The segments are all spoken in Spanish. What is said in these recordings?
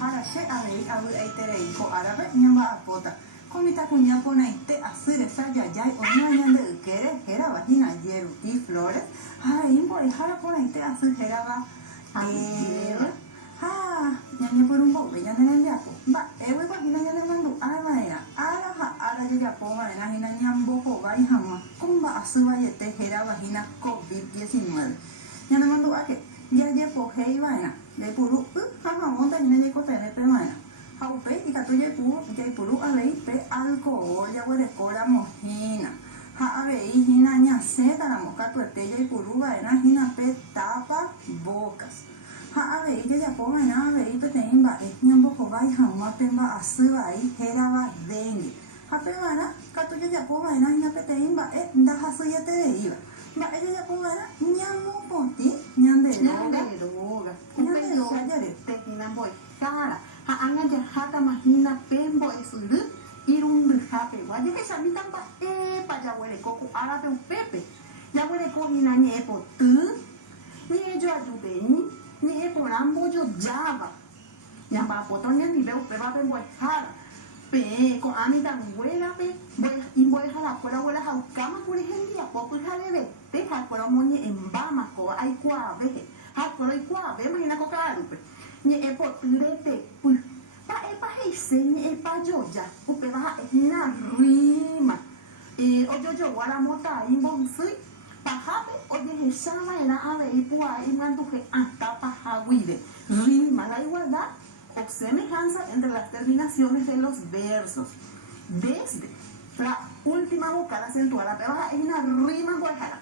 hara she avei avy'aiterei ko árape ñamba'apóta ko mitãkuñaporãite asy resajajái oĩva ñande ykére heravahína jeruti flores avei mbo'ehára porãite asy hérava ha ñañepyrũmbo'e ñande rembiapo mba'éguepahína ñande mandu'áva'erã ára ha ára jajapova'erã hína ñambohovái hag̃ua ko mba'asývajete heravahína COVID-19 ñande mandu'áke jajepohéiva'erã jaipuru ha havõnta hína jaikoterépeva'erã ha upéi ikatu jaipuru avei pe alcohol jaguerekóramohína ha avei hína ñasẽtaramo katuete jaipuruva'erã hína pe tapa bocas ha avei jajapova'erã avei peteĩ mba'e ñambohovái hag̃ua pe mba'asývai hérava dengue ha pevarã katu jajapova'erã hína peteĩ mba'e ndahasýjetereíva mba'e jajapova'erã ñamopotĩ ñande róga jare tehína mbo'ehára ha añajahátamahína pe mbo'esyry irundyhápegua jehechamíta mba'épa jaguereko ku árape upépe jaguerekohína ñe'ẽpoty ñe'ẽjoajuteĩ ñe'ẽporã mbojojáva ñamba'apóta oñendive upévape mbo'ehára pe ko amitanguérape imbo'eharakuéra oguerahaukámakuri hembiapo pyharevete ha'ekuéra omoñe'ẽmbámakova aikuaavéhe ha'ekuéra oikuaavémahína ko ka'arúpe ñe'ẽpotýretepy mba'épa heise ñe'ẽpajoja upéva ha'ehína ríma ojojoguáramotã'i mbovysýi pahápe ojehechava'erã avei pu'ai manduhe atã paháguire rima la igualdad o semejanza entre las terminaciones de los versos desde la última vocal acentuada pe ha'ehína rima mbo'ehára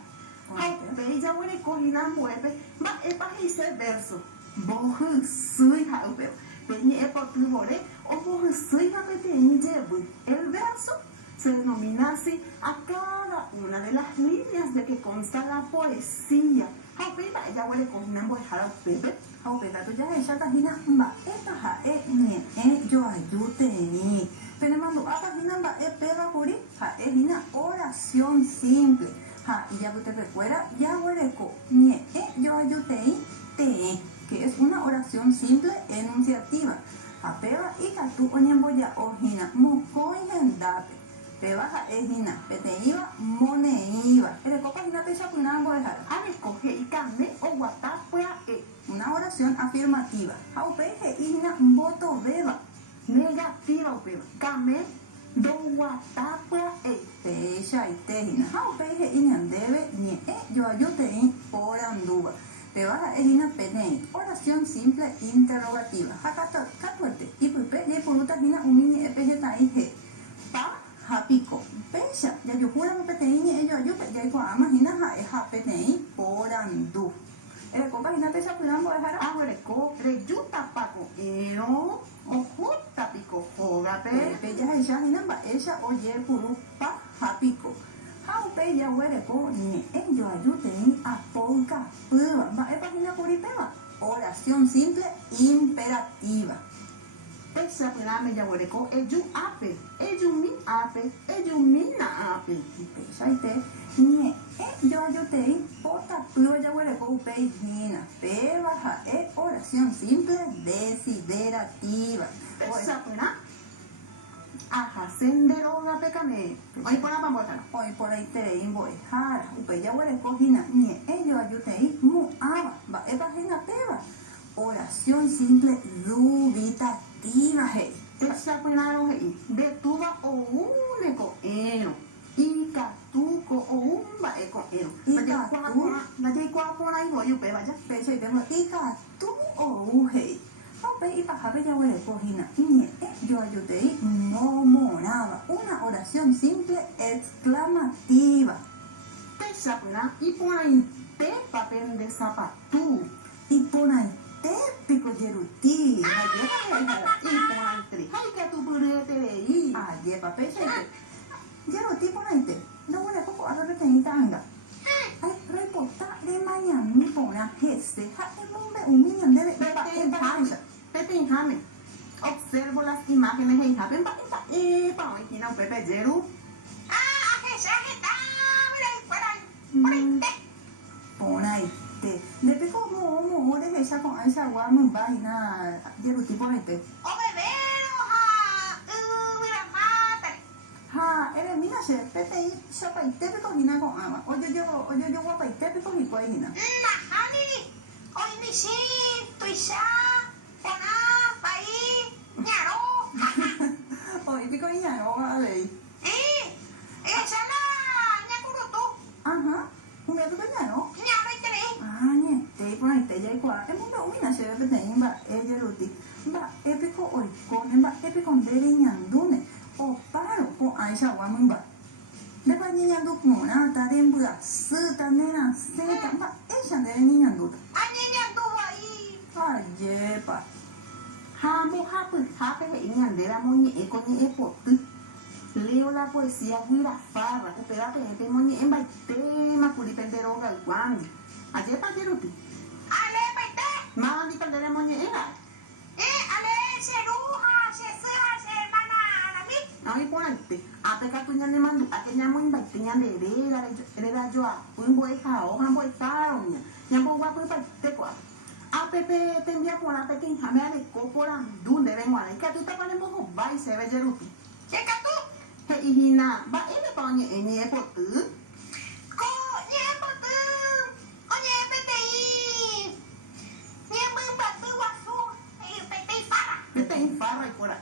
ha'upéi jaguerekohína mbo'épe mba'épa heise verso mbohysýi ha'upéva pe ñe'ẽpoty vore ombohysýi ha peteĩ jevy el verso se denomina así a cada una de las líneas de que consta la poesía ha'upéi mba'e jaguerekohína mbo'ehára upépe ha upe katu jahechatahína mba'épa ha'e ñe'ẽjoajuteĩ penemandu'átahína mba'e pévakuri ha'ehína oración simple ha ijapytepekuéra jaguereko ñe'ẽjoajuteĩ teẽ que es una oración simple enunciativa ha péva ikatu oñemboja'óhína mokõi hendápe péva ha'ehína peteĩva moneĩva erekópahína techapyrã mbo'ehára arekohe ikame oguata pya'e una oración afirmativa ha upéi he'íhína mbotovéva negativa upéva kame ndoguata pya'e péichaitéhína ha upéi he'i ñandéve ñe'ẽjoajuteĩ porandúva péva ha'ehína peteĩ oración simple interrogativa ha katuete ipype jaipurútahína umi ñe'ẽpe hetã'i he pa ha piko péicha jajuhúramo peteĩ ñe'ẽjoajúpe jaikuaamahína ha'e ha peteĩ porandu erekópahína techapyrã mbo'ehára aguereko rejútapa ko'ẽrõ ohútapiko hógape pe jahechahína mba'éicha ojepuru pa ha piko ha upéi jaguereko ñe'ẽjoajuteĩ apoykapýva mba'épahína kuri péva oración simple imperativa techapyrãme jaguereko eju'ápe ejumi'ápe ejumína'ápe péichaite ñe'ẽjoajuteĩ potapýva jaguereko upéihína péva ha'e oración simple desiderativa techapyrã aha senderógape kame oiporãpa mbo'ehára oiporãiterei mbo'ehára upéi jaguerekohína ñe'ẽjoajuteĩ mu'ãva mba'épahína péva oración simple dubitativa he'i techapyrãrõ he'i ndetuva oúne ko'ẽrõ ikatúko ou mba'e ko'ẽrõ ndajaikuaaporãivoi upévaja péichaitémo ikatu ou he'i ha upéi ipahápe jaguerekohína ñe'ẽjoajuteĩ momoráva una oración simple exclamativa techapyrã iporãitépa pendesapatu iporãitépiko jeruti iporãitere ha ikatupyryeterei ajépa péichaite jeruti porãite ndoguereko ko ára peteĩ ta'ãnga reipota remañami porã hese ha emombe'umi ñandéve peteĩháme observo las imágenes heihápe mba'épa oĩhína upépe jeru porãite ndépiko mo'õ rehecha ko'ãichagua mymba hína jeruti porãite haite. O bebero, ha, mira, mátale. Ha, eres mina se pete y sopa y te pico hina con ama. Oye yo guapa y te pico y pues hina. Hanini, hoy ni si, tuisa, pona, paí, ñaro. Oye pico y ya no va a ver. Esa la, ñacurutu, Ajá. Un gato ya no. ñaro y tres. Ah, nie, te pon ahí te ya igual. Es muy mina se pete y va ella ruti. Va épico hoy con va épico de ñandune. O paro con Aisha Wamun va. Después niña du mona ta den bua su ta nena se ta va ella de niña du. Añeña tu ahí. Ay, pa. Jambo hapu, hape he iñandera moñe e coñe e potu. Leo la poesía guira farra, upera pe moñe en baitema curi penderoga guangi. Ayer pa jeruti. Ale paite. Mandi pendere moñe era. Ale se ruja, se suja, se hermana nami. Ay ponante. Ape katunya ne mandu, ake nyamo in baite nyandere era yo a un boi kao, han boi kao nya. Nyambo guapo paite kwa. APP te envía por la pequeña jamea de copora donde vengo a que tú te pones poco va y se ve jeruti. ¿Qué que tú? Que hijina, va y me pone en el potu. Co, ye potu. Oye, PTI. Ye muy patu guasu. PTI farra. PTI farra y por ahí.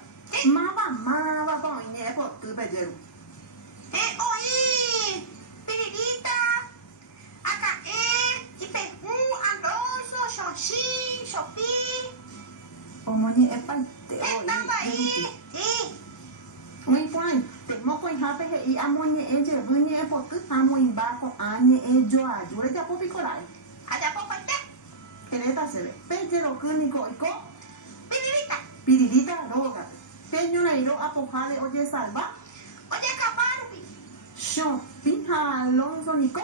Mava, pone en el potu, pejeru. Oye, piririta. Acá, y pejú, andoso, xoxi, xopi. O moñe e parte Estaba hoy. ahí. Muy fine. Te moco en jape y amoñe ella, buñe e potu, amoñe baco, añe e yo ayure ya po picorai. Allá po parte. Quereta se ve. Pejero cúnico y co. Piririta. Piririta roga. Peño na iro apojale oye salva. Oye caparupi. Shopping Alonso Nico.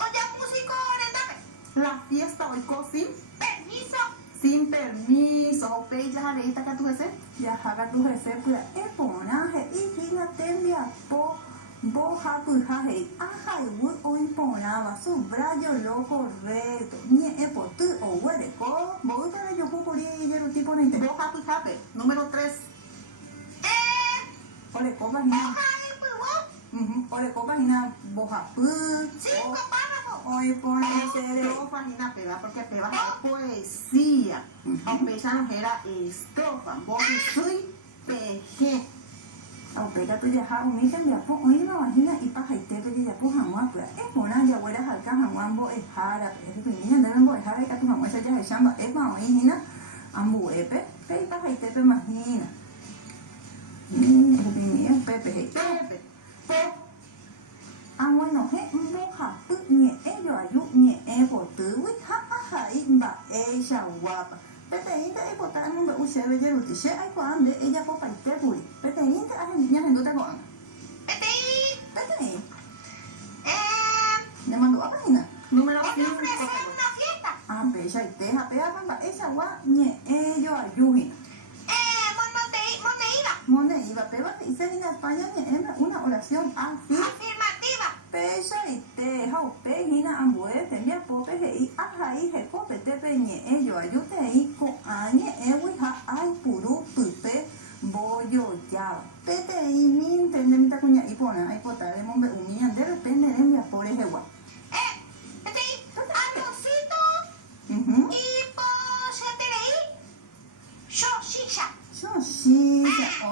Oye músico rendame. La fiesta hoy co sin permiso. Sin permiso. Peja jareita que tú ese. Ya haga tu jefe pura e ponaje y hina tembia po bo hapu haje aja y wu o imponaba su brayo lo correcto ni e po tu o huele co bo para yo po por y yo tipo no te Boja tu jape. Número 3. ole copa hina ole copa hina boja pu 5 párrafos. hoy pone ser Estrofa, Gina Peba, porque Peba es poesía. Aunque ella no era estrofa. Vos soy peje. au pega tu ya ha umi tembia po hoy no imagina y paja y te pe ya po hamwa pura e pona ya huele halka hamwa bo e hara pe que niña deben bo e hara que tu mamá se ya chamba e ma hoy hina ambu epe pe y paja y te pe imagina pepe he Pepe. Po. amo no he bo ha pu ni e yo ayu ni e po tu wi ha ha i ba e sha guapa Pete inte e po ta mo be usebe je ruti she ai ko ande ella po pa te puri pete inte a niña hendo ta ko PTI. pete ne mando apa hina Número Ah, 5. una fiesta. ah pe sha te ha pe apa esa wa ni e yo ayu hina ¿Dónde iba? Mone iba pero dice en España ni una oración Afirmativa. Pesha y te hau pe hina ambue te mia pope he i aha i he pope te pe nye e yo ayute i ko anye e wi ha ai puru pupe boyo ya pete i min te ne mita kunya i pona ai pota de mombe umian de repente ne mia pore hewa PTI. Arrocito y posetereí. Soshisha. so shi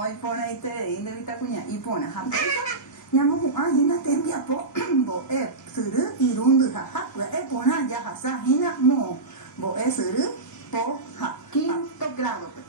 oi pona i te i ne mita kunya i pona ha pe Yamu ah hina te mia po bo e suru i rundu ha ha e pona ya ha sa hina mo bo e suru po ha Quinto grado.